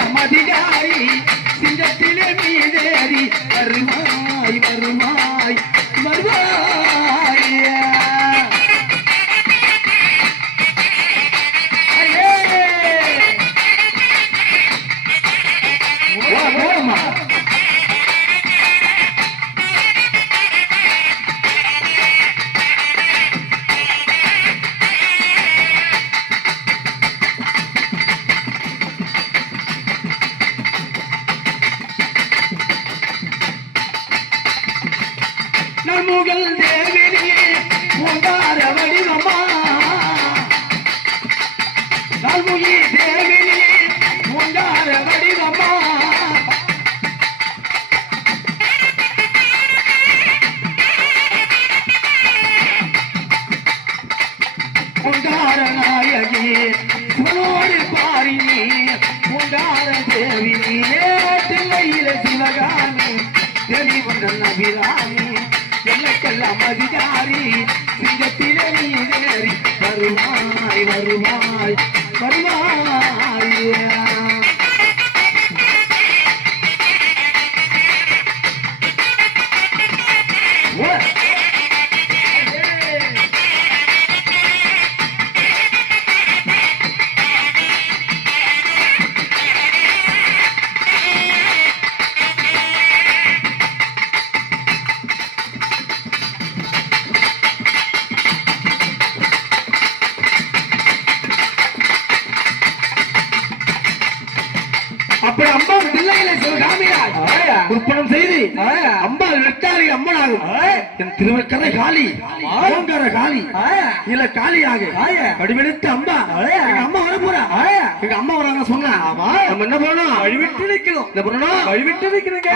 நமக்கெல்லாம் அதிகாரி சிங்கத்திலே மீதேறி வருவாய் வருவாய் வருவாய் நமுகல் தேவினியே பூங்கார வடிவமா நல்முகி தேவினியே பூங்கார வடிவமா பூங்கார நாயகி புனோடு பாரினி பூங்கார தேவினியே தில்லையில சிவகாமி தெளிவந்தன் அபிராமி எனக்கெல்லாம் அதிகாரி சிங்கத்திலே நீரேறி வருவாய் வருவாய் வருவாய் அப்படி அம்மா தில்லையில சிவகாமியார் உற்பணம் செய்து அம்மா வெட்டாரி அம்மனாகும் என் திருவக்கரை காளி ஓங்கார காளி இல்ல காளியாக வடிவெடுத்து அம்மா எங்க அம்மா வர போறா எங்க அம்மா வராங்க சொன்னா நம்ம என்ன பண்ணணும் வழிவிட்டு நிக்கணும் என்ன பண்ணணும் வழிவிட்டு நிக்கணுங்க